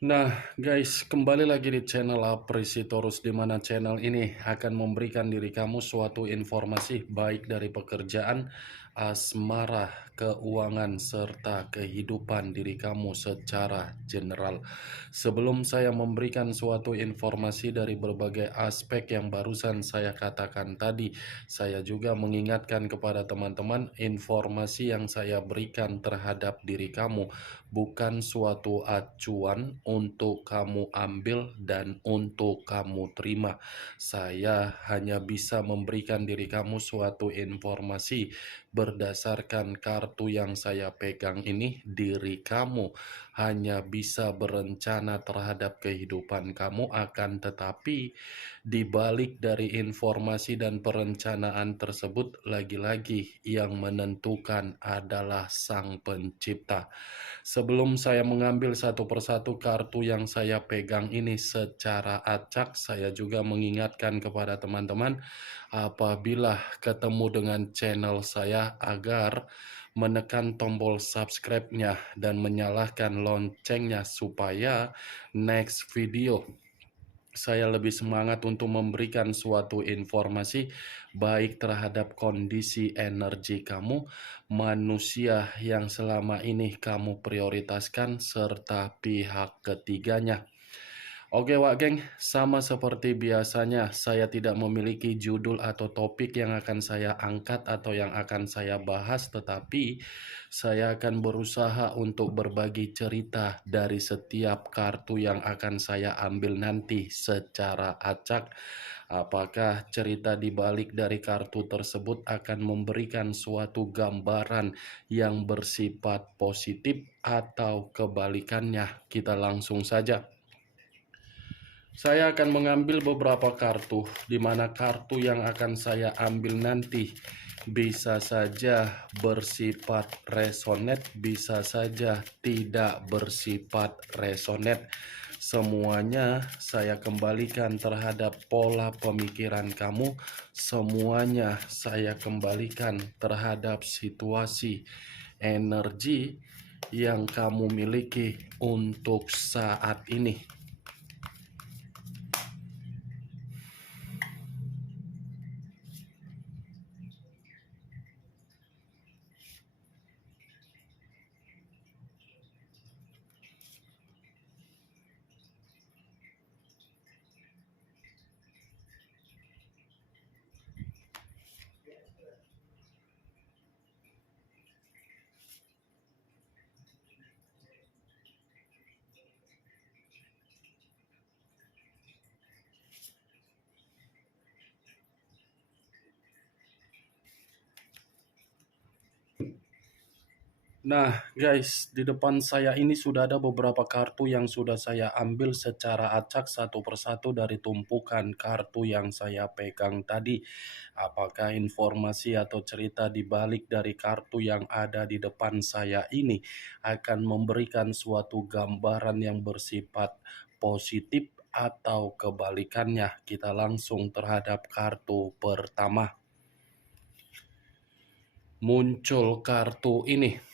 Nah, guys, kembali lagi di channel Apresitorus, di mana channel ini akan memberikan diri kamu suatu informasi baik dari pekerjaan, asmara, keuangan, serta kehidupan diri kamu secara general. Sebelum saya memberikan suatu informasi dari berbagai aspek yang barusan saya katakan tadi, saya juga mengingatkan kepada teman-teman informasi yang saya berikan terhadap diri kamu bukan suatu acuan untuk kamu ambil dan untuk kamu terima. Saya hanya bisa memberikan diri kamu suatu informasi berdasarkan kartu yang saya pegang ini. Diri kamu hanya bisa berencana terhadap kehidupan kamu, akan tetapi di balik dari informasi dan perencanaan tersebut, lagi-lagi yang menentukan adalah Sang Pencipta. Sebelum saya mengambil satu persatu kartu yang saya pegang ini secara acak, saya juga mengingatkan kepada teman-teman apabila ketemu dengan channel saya agar menekan tombol subscribe-nya dan menyalakan loncengnya supaya next video saya lebih semangat untuk memberikan suatu informasi baik terhadap kondisi energi kamu, manusia yang selama ini kamu prioritaskan, serta pihak ketiganya. Oke Wak Geng, sama seperti biasanya saya tidak memiliki judul atau topik yang akan saya angkat atau yang akan saya bahas, tetapi saya akan berusaha untuk berbagi cerita dari setiap kartu yang akan saya ambil nanti secara acak. Apakah cerita di balik dari kartu tersebut akan memberikan suatu gambaran yang bersifat positif atau kebalikannya? Kita langsung saja. Saya akan mengambil beberapa kartu, di mana kartu yang akan saya ambil nanti bisa saja bersifat resonate, bisa saja tidak bersifat resonate. Semuanya saya kembalikan terhadap pola pemikiran kamu, semuanya saya kembalikan terhadap situasi energi yang kamu miliki untuk saat ini. Nah, guys, di depan saya ini sudah ada beberapa kartu yang sudah saya ambil secara acak satu persatu dari tumpukan kartu yang saya pegang tadi. Apakah informasi atau cerita di balik dari kartu yang ada di depan saya ini akan memberikan suatu gambaran yang bersifat positif atau kebalikannya? Kita langsung terhadap kartu pertama. Muncul kartu ini.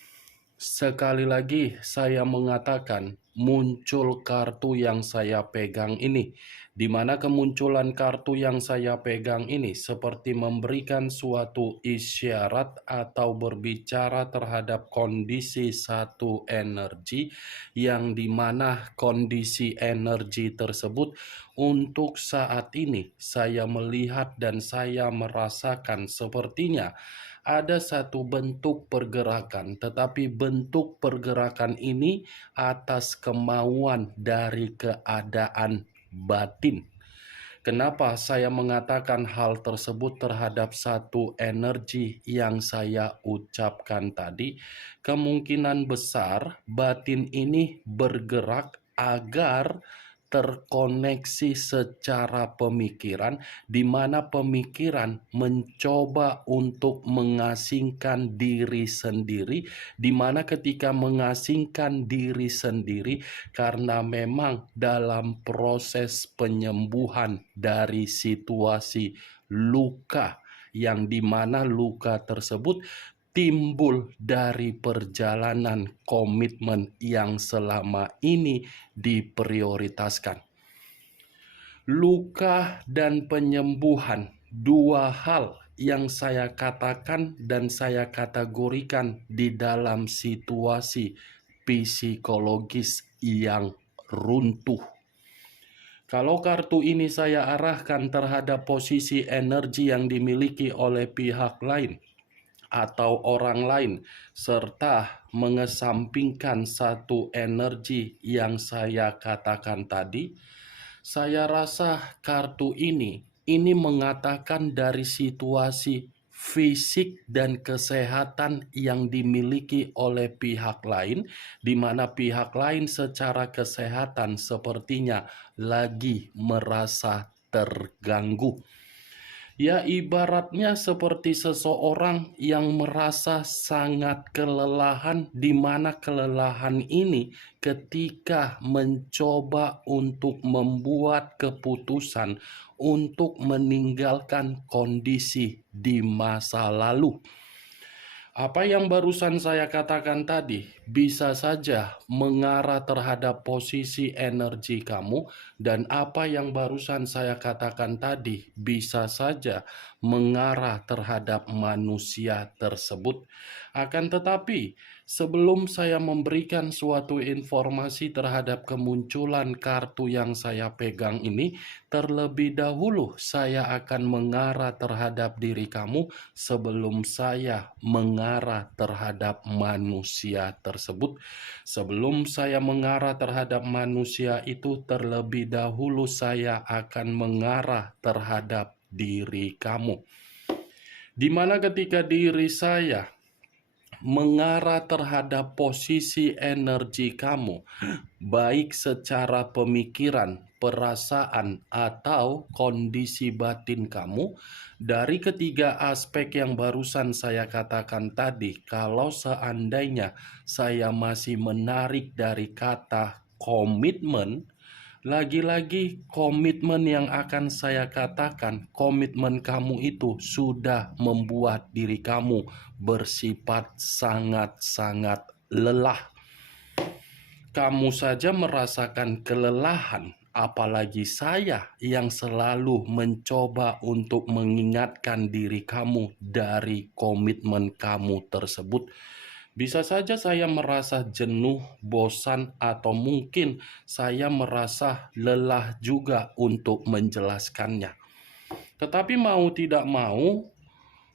Sekali lagi saya mengatakan muncul kartu yang saya pegang ini, di mana kemunculan kartu yang saya pegang ini seperti memberikan suatu isyarat atau berbicara terhadap kondisi satu energi, yang dimana kondisi energi tersebut untuk saat ini saya melihat dan saya merasakan sepertinya ada satu bentuk pergerakan, tetapi bentuk pergerakan ini atas kemauan dari keadaan batin. Kenapa saya mengatakan hal tersebut terhadap satu energi yang saya ucapkan tadi? Kemungkinan besar batin ini bergerak agar terkoneksi secara pemikiran, di mana pemikiran mencoba untuk mengasingkan diri sendiri, di mana ketika mengasingkan diri sendiri karena memang dalam proses penyembuhan dari situasi luka, yang dimana luka tersebut timbul dari perjalanan komitmen yang selama ini diprioritaskan. Luka dan penyembuhan, dua hal yang saya katakan dan saya kategorikan di dalam situasi psikologis yang runtuh. Kalau kartu ini saya arahkan terhadap posisi energi yang dimiliki oleh pihak lain atau orang lain, serta mengesampingkan satu energi yang saya katakan tadi, saya rasa kartu ini mengatakan dari situasi fisik dan kesehatan yang dimiliki oleh pihak lain, di mana pihak lain secara kesehatan sepertinya lagi merasa terganggu. Ya, ibaratnya seperti seseorang yang merasa sangat kelelahan, di mana kelelahan ini ketika mencoba untuk membuat keputusan untuk meninggalkan kondisi di masa lalu. Apa yang barusan saya katakan tadi bisa saja mengarah terhadap posisi energi kamu, dan apa yang barusan saya katakan tadi bisa saja mengarah terhadap manusia tersebut. Akan tetapi, sebelum saya memberikan suatu informasi terhadap kemunculan kartu yang saya pegang ini, terlebih dahulu saya akan mengarah terhadap diri kamu sebelum saya mengarah terhadap manusia tersebut. Sebelum saya mengarah terhadap manusia itu, terlebih dahulu saya akan mengarah terhadap diri kamu. Di mana ketika diri saya mengarah terhadap posisi energi kamu, baik secara pemikiran, perasaan, atau kondisi batin kamu, dari ketiga aspek yang barusan saya katakan tadi, kalau seandainya saya masih menarik dari kata komitmen, lagi-lagi komitmen yang akan saya katakan, komitmen kamu itu sudah membuat diri kamu bersifat sangat-sangat lelah. Kamu saja merasakan kelelahan, apalagi saya yang selalu mencoba untuk mengingatkan diri kamu dari komitmen kamu tersebut. Bisa saja saya merasa jenuh, bosan, atau mungkin saya merasa lelah juga untuk menjelaskannya. Tetapi mau tidak mau,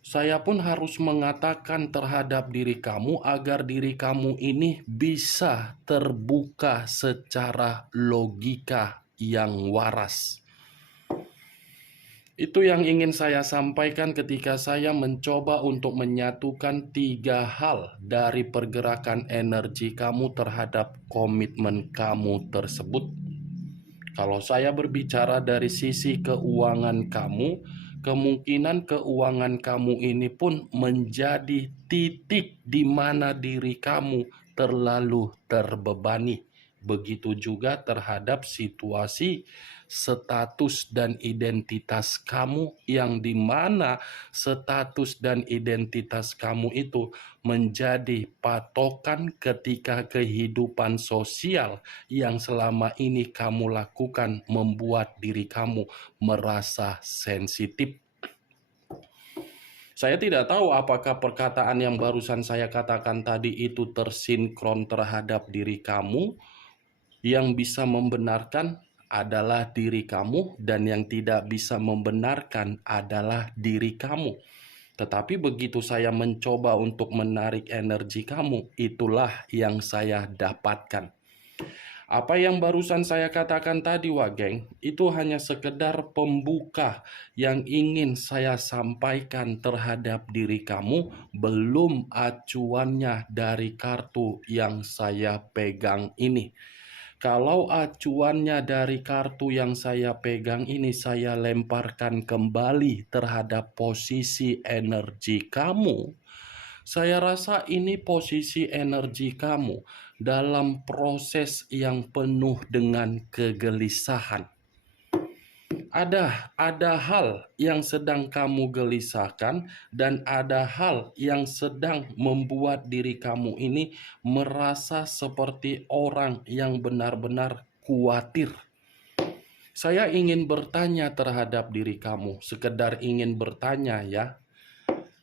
saya pun harus mengatakan terhadap diri kamu agar diri kamu ini bisa terbuka secara logika yang waras. Itu yang ingin saya sampaikan ketika saya mencoba untuk menyatukan tiga hal dari pergerakan energi kamu terhadap komitmen kamu tersebut. Kalau saya berbicara dari sisi keuangan kamu, kemungkinan keuangan kamu ini pun menjadi titik di mana diri kamu terlalu terbebani. Begitu juga terhadap situasi, status, dan identitas kamu, yang dimana status dan identitas kamu itu menjadi patokan ketika kehidupan sosial yang selama ini kamu lakukan membuat diri kamu merasa sensitif. Saya tidak tahu apakah perkataan yang barusan saya katakan tadi itu tersinkron terhadap diri kamu. Yang bisa membenarkan adalah diri kamu, dan yang tidak bisa membenarkan adalah diri kamu. Tetapi begitu saya mencoba untuk menarik energi kamu, itulah yang saya dapatkan. Apa yang barusan saya katakan tadi, Wageng, itu hanya sekedar pembuka yang ingin saya sampaikan terhadap diri kamu, belum acuannya dari kartu yang saya pegang ini. Kalau acuannya dari kartu yang saya pegang ini saya lemparkan kembali terhadap posisi energi kamu, saya rasa ini posisi energi kamu dalam proses yang penuh dengan kegelisahan. Ada hal yang sedang kamu gelisahkan dan ada hal yang sedang membuat diri kamu ini merasa seperti orang yang benar-benar khawatir. Saya ingin bertanya terhadap diri kamu, sekedar ingin bertanya ya.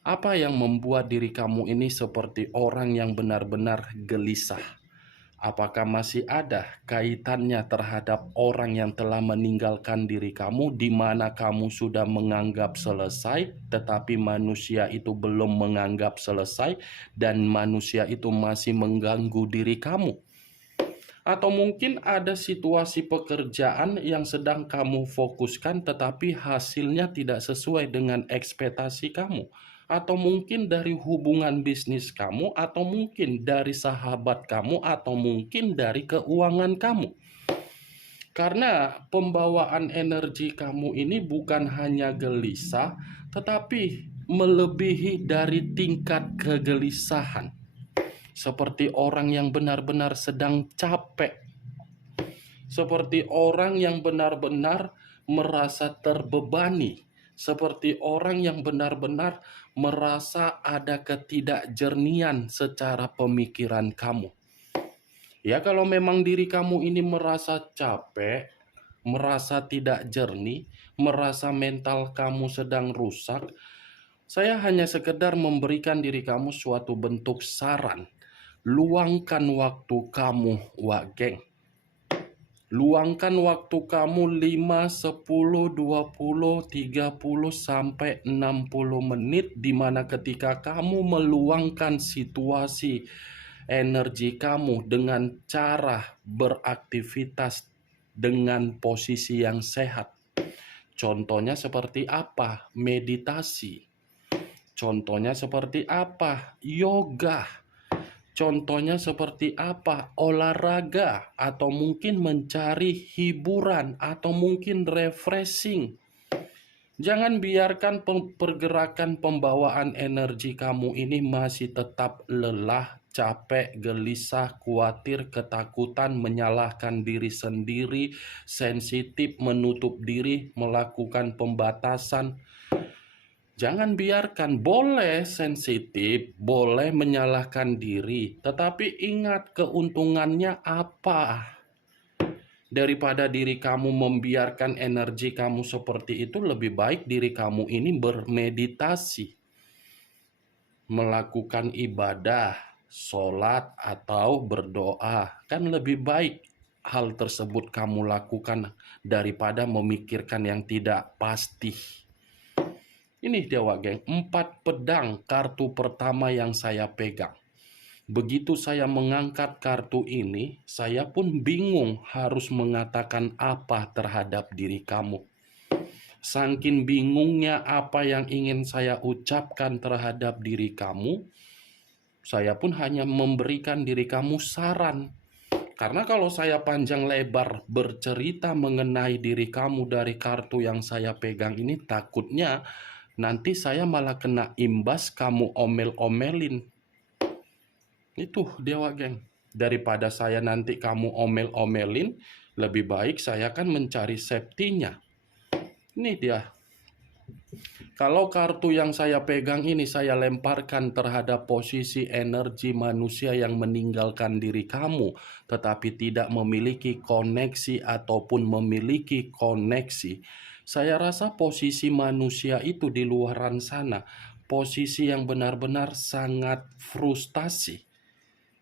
Apa yang membuat diri kamu ini seperti orang yang benar-benar gelisah? Apakah masih ada kaitannya terhadap orang yang telah meninggalkan diri kamu, di mana kamu sudah menganggap selesai, tetapi manusia itu belum menganggap selesai, dan manusia itu masih mengganggu diri kamu? Atau mungkin ada situasi pekerjaan yang sedang kamu fokuskan, tetapi hasilnya tidak sesuai dengan ekspektasi kamu? Atau mungkin dari hubungan bisnis kamu, atau mungkin dari sahabat kamu, atau mungkin dari keuangan kamu. Karena pembawaan energi kamu ini bukan hanya gelisah, tetapi melebihi dari tingkat kegelisahan. Seperti orang yang benar-benar sedang capek. Seperti orang yang benar-benar merasa terbebani. Seperti orang yang benar-benar merasa ada ketidakjernihan secara pemikiran kamu. Ya, kalau memang diri kamu ini merasa capek, merasa tidak jernih, merasa mental kamu sedang rusak, saya hanya sekedar memberikan diri kamu suatu bentuk saran. Luangkan waktu kamu, Wak Geng. Luangkan waktu kamu 5, 10, 20, 30, sampai 60 menit, di mana ketika kamu meluangkan situasi energi kamu dengan cara beraktivitas dengan posisi yang sehat. Contohnya seperti apa? Meditasi. Contohnya seperti apa? Yoga. Contohnya seperti apa? Olahraga, atau mungkin mencari hiburan, atau mungkin refreshing. Jangan biarkan pergerakan pembawaan energi kamu ini masih tetap lelah, capek, gelisah, khawatir, ketakutan, menyalahkan diri sendiri, sensitif, menutup diri, melakukan pembatasan. Jangan biarkan, boleh sensitif, boleh menyalahkan diri, tetapi ingat keuntungannya apa? Daripada diri kamu membiarkan energi kamu seperti itu, lebih baik diri kamu ini bermeditasi, melakukan ibadah, sholat, atau berdoa. Kan lebih baik hal tersebut kamu lakukan daripada memikirkan yang tidak pasti. Ini dia, Wak Geng, 4 pedang kartu pertama yang saya pegang. Begitu saya mengangkat kartu ini, saya pun bingung harus mengatakan apa terhadap diri kamu. Saking bingungnya apa yang ingin saya ucapkan terhadap diri kamu, saya pun hanya memberikan diri kamu saran. Karena kalau saya panjang lebar bercerita mengenai diri kamu dari kartu yang saya pegang ini, takutnya nanti saya malah kena imbas kamu omel-omelin. Itu dia, Wak Geng. Daripada saya nanti kamu omel-omelin, lebih baik saya kan mencari safety-nya. Ini dia. Kalau kartu yang saya pegang ini saya lemparkan terhadap posisi energi manusia yang meninggalkan diri kamu, tetapi tidak memiliki koneksi ataupun memiliki koneksi, saya rasa posisi manusia itu di luaran sana, posisi yang benar-benar sangat frustasi.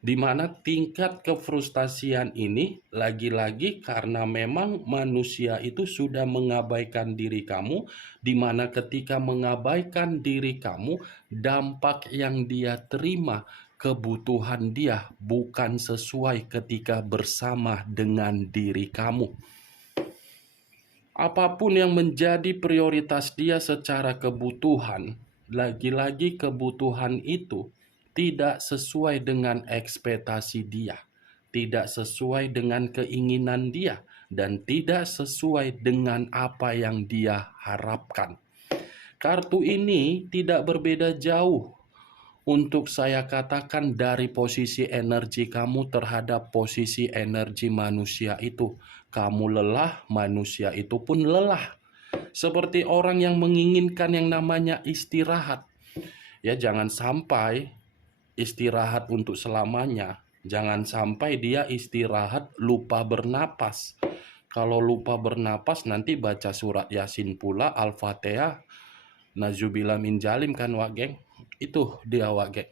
Di mana tingkat kefrustasian ini lagi-lagi karena memang manusia itu sudah mengabaikan diri kamu, di mana ketika mengabaikan diri kamu, dampak yang dia terima, kebutuhan dia bukan sesuai ketika bersama dengan diri kamu. Apapun yang menjadi prioritas dia secara kebutuhan, lagi-lagi kebutuhan itu tidak sesuai dengan ekspektasi dia, tidak sesuai dengan keinginan dia, dan tidak sesuai dengan apa yang dia harapkan. Kartu ini tidak berbeda jauh untuk saya katakan dari posisi energi kamu terhadap posisi energi manusia itu. Kamu lelah, manusia itu pun lelah. seperti orang yang menginginkan yang namanya istirahat. Ya, jangan sampai istirahat untuk selamanya. Jangan sampai dia istirahat lupa bernapas. Kalau lupa bernapas nanti baca surat Yasin pula, Al-Fatihah, Nazubillah min jalim kan wak geng. Itu dia wak geng.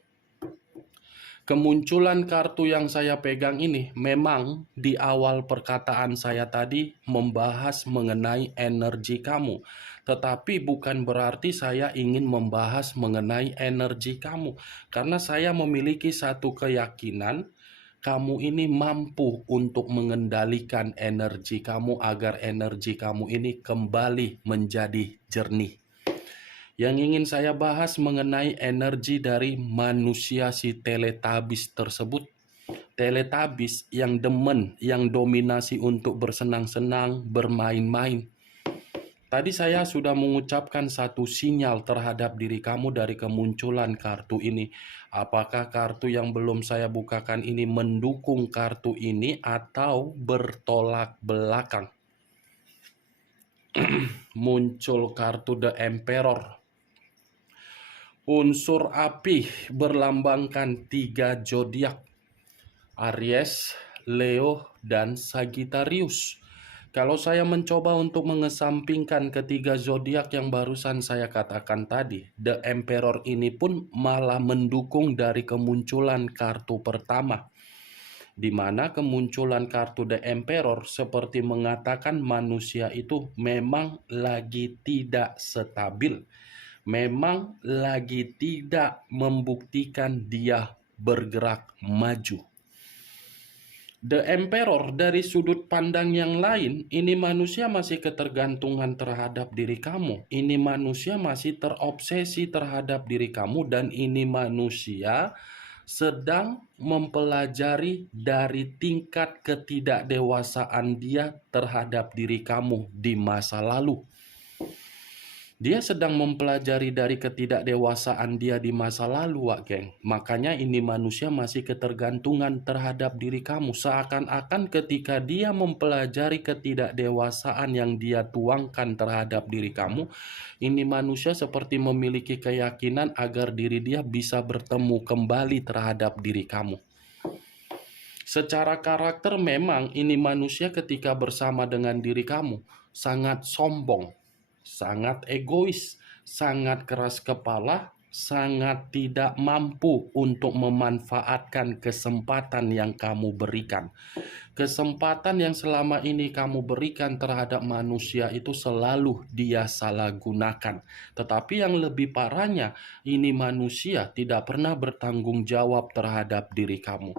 Kemunculan kartu yang saya pegang ini memang di awal perkataan saya tadi membahas mengenai energi kamu. Tetapi bukan berarti saya ingin membahas mengenai energi kamu. Karena saya memiliki satu keyakinan, kamu ini mampu untuk mengendalikan energi kamu agar energi kamu ini kembali menjadi jernih. Yang ingin saya bahas mengenai energi dari manusia si teletabis tersebut. Teletabis yang demen, yang dominasi untuk bersenang-senang, bermain-main. Tadi saya sudah mengucapkan satu sinyal terhadap diri kamu dari kemunculan kartu ini. Apakah kartu yang belum saya bukakan ini mendukung kartu ini atau bertolak belakang? Muncul kartu The Emperor. Unsur api berlambangkan 3 zodiak, Aries, Leo, dan Sagittarius. Kalau saya mencoba untuk mengesampingkan ketiga zodiak yang barusan saya katakan tadi, The Emperor ini pun malah mendukung dari kemunculan kartu pertama, di mana kemunculan kartu The Emperor seperti mengatakan manusia itu memang lagi tidak stabil, memang lagi tidak membuktikan dia bergerak maju. The Emperor dari sudut pandang yang lain, ini manusia masih ketergantungan terhadap diri kamu. Ini manusia masih terobsesi terhadap diri kamu, dan ini manusia sedang mempelajari dari tingkat ketidakdewasaan dia terhadap diri kamu di masa lalu. Dia sedang mempelajari dari ketidakdewasaan dia di masa lalu, wak geng. Makanya ini manusia masih ketergantungan terhadap diri kamu. Seakan-akan ketika dia mempelajari ketidakdewasaan yang dia tuangkan terhadap diri kamu, ini manusia seperti memiliki keyakinan agar diri dia bisa bertemu kembali terhadap diri kamu. Secara karakter memang ini manusia ketika bersama dengan diri kamu sangat sombong, sangat egois, sangat keras kepala, sangat tidak mampu untuk memanfaatkan kesempatan yang kamu berikan. Kesempatan yang selama ini kamu berikan terhadap manusia itu selalu dia salah gunakan. Tetapi yang lebih parahnya, ini manusia tidak pernah bertanggung jawab terhadap diri kamu,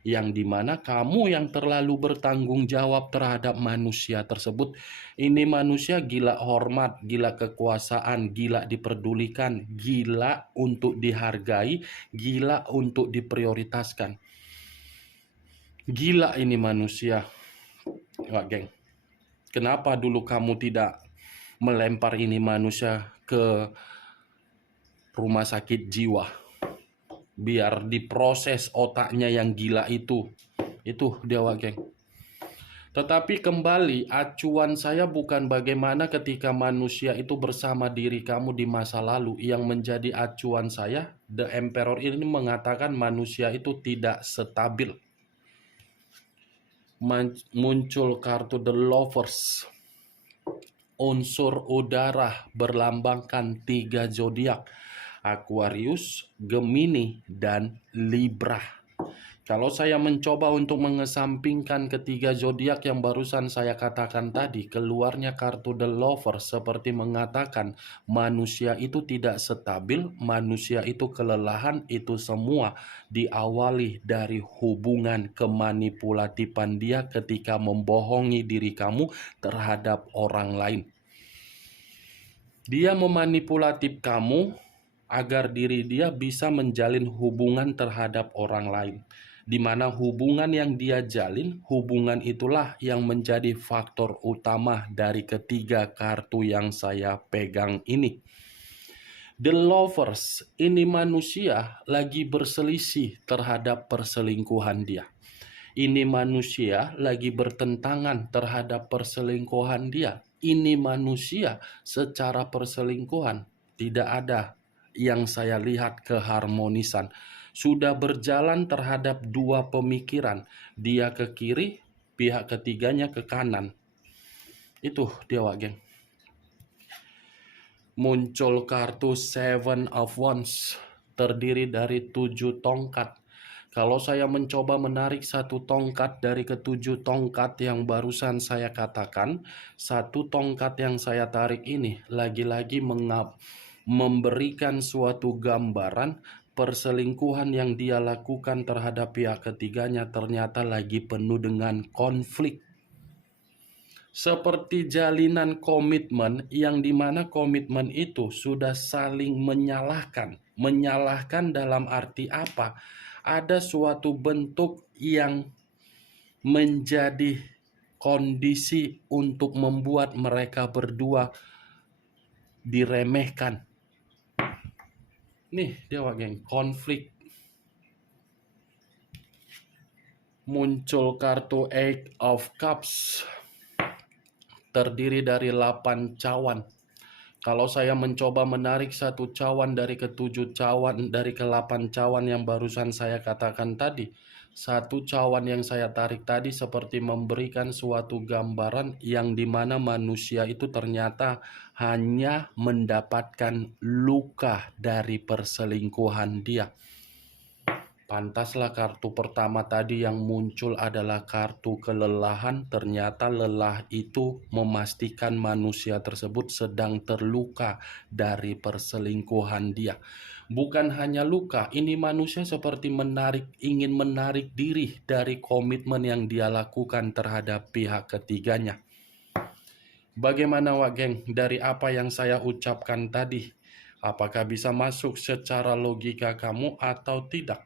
yang dimana kamu yang terlalu bertanggung jawab terhadap manusia tersebut. Ini manusia gila hormat, gila kekuasaan, gila diperdulikan, gila untuk dihargai, gila untuk diprioritaskan. Gila ini manusia, wak geng. Kenapa dulu kamu tidak melempar ini manusia ke rumah sakit jiwa, biar diproses otaknya yang gila itu dia wak geng. Tetapi kembali, acuan saya bukan bagaimana ketika manusia itu bersama diri kamu di masa lalu. Yang menjadi acuan saya, The Emperor ini mengatakan manusia itu tidak stabil. Muncul kartu The Lovers. Unsur udara berlambangkan 3 zodiak, Aquarius, Gemini, dan Libra. Kalau saya mencoba untuk mengesampingkan ketiga zodiak yang barusan saya katakan tadi, keluarnya kartu The Lover seperti mengatakan manusia itu tidak stabil, manusia itu kelelahan. Itu semua diawali dari hubungan kemanipulatifan dia ketika membohongi diri kamu terhadap orang lain. Dia memanipulatif kamu agar diri dia bisa menjalin hubungan terhadap orang lain, di mana hubungan yang dia jalin, hubungan itulah yang menjadi faktor utama dari ketiga kartu yang saya pegang ini. The Lovers, ini manusia lagi berselisih terhadap perselingkuhan dia. Ini manusia lagi bertentangan terhadap perselingkuhan dia. ini manusia secara perselingkuhan. Tidak ada yang saya lihat keharmonisan. Sudah berjalan terhadap dua pemikiran. Dia ke kiri, pihak ketiganya ke kanan. Itu dia, Wak Geng. Muncul kartu Seven of Wands, terdiri dari 7 tongkat. Kalau saya mencoba menarik satu tongkat dari ketujuh tongkat yang barusan saya katakan, satu tongkat yang saya tarik ini lagi-lagi memberikan suatu gambaran perselingkuhan yang dia lakukan terhadap pihak ketiganya ternyata lagi penuh dengan konflik. Seperti jalinan komitmen yang dimana komitmen itu sudah saling menyalahkan. Menyalahkan dalam arti apa? Ada suatu bentuk yang menjadi kondisi untuk membuat mereka berdua diremehkan. Nih dia, geng, konflik. Muncul kartu Eight of Cups, terdiri dari 8 cawan. Kalau saya mencoba menarik satu cawan dari ketujuh cawan, dari ke-8 cawan yang barusan saya katakan tadi, satu cawan yang saya tarik tadi seperti memberikan suatu gambaran yang dimana manusia itu ternyata hanya mendapatkan luka dari perselingkuhan dia. Pantaslah kartu pertama tadi yang muncul adalah kartu kelelahan. Ternyata lelah itu memastikan manusia tersebut sedang terluka dari perselingkuhan dia. Bukan hanya luka, ini manusia seperti ingin menarik diri dari komitmen yang dia lakukan terhadap pihak ketiganya. Bagaimana, Wak Geng, dari apa yang saya ucapkan tadi? Apakah bisa masuk secara logika kamu atau tidak?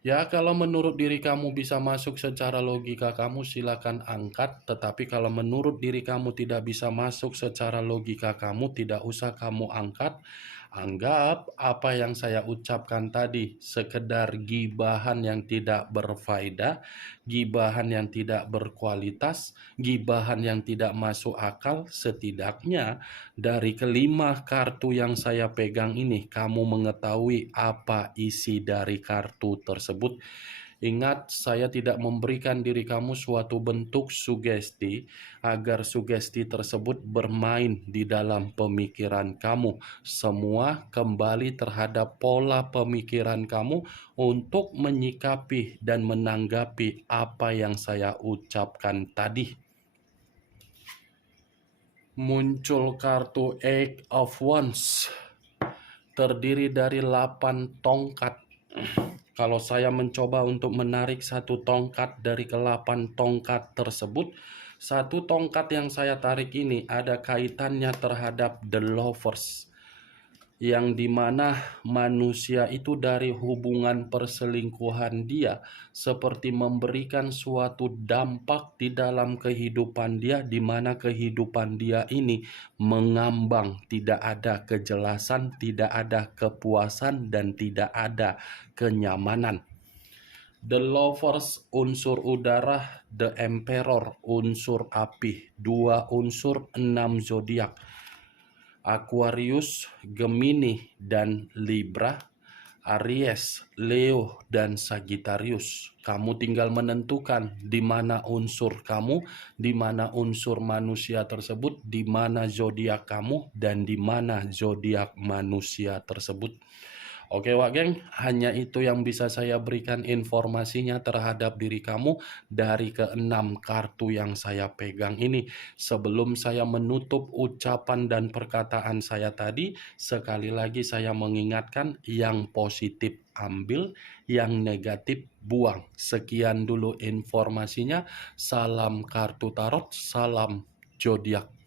Ya, kalau menurut diri kamu bisa masuk secara logika kamu, silakan angkat. Tetapi kalau menurut diri kamu tidak bisa masuk secara logika kamu, tidak usah kamu angkat. Anggap apa yang saya ucapkan tadi sekedar gibahan yang tidak berfaedah, gibahan yang tidak berkualitas, gibahan yang tidak masuk akal. Setidaknya dari kelima kartu yang saya pegang ini, kamu mengetahui apa isi dari kartu tersebut. Ingat, saya tidak memberikan diri kamu suatu bentuk sugesti agar sugesti tersebut bermain di dalam pemikiran kamu. Semua kembali terhadap pola pemikiran kamu untuk menyikapi dan menanggapi apa yang saya ucapkan tadi. Muncul kartu Eight of Wands, terdiri dari 8 tongkat. Kalau saya mencoba untuk menarik satu tongkat dari ke-8 tongkat tersebut, satu tongkat yang saya tarik ini ada kaitannya terhadap the lovers, yang dimana manusia itu dari hubungan perselingkuhan dia seperti memberikan suatu dampak di dalam kehidupan dia, di mana kehidupan dia ini mengambang, tidak ada kejelasan, tidak ada kepuasan, dan tidak ada kenyamanan. The Lovers unsur udara, The Emperor unsur api, 2 unsur 6 zodiak, Aquarius, Gemini, dan Libra, Aries, Leo, dan Sagittarius. Kamu tinggal menentukan di mana unsur kamu, di mana unsur manusia tersebut, di mana zodiak kamu, dan di mana zodiak manusia tersebut. Oke, Wak Geng, hanya itu yang bisa saya berikan informasinya terhadap diri kamu dari ke-6 kartu yang saya pegang ini. Sebelum saya menutup ucapan dan perkataan saya tadi, sekali lagi saya mengingatkan, yang positif ambil, yang negatif buang. Sekian dulu informasinya. Salam kartu tarot, salam zodiak.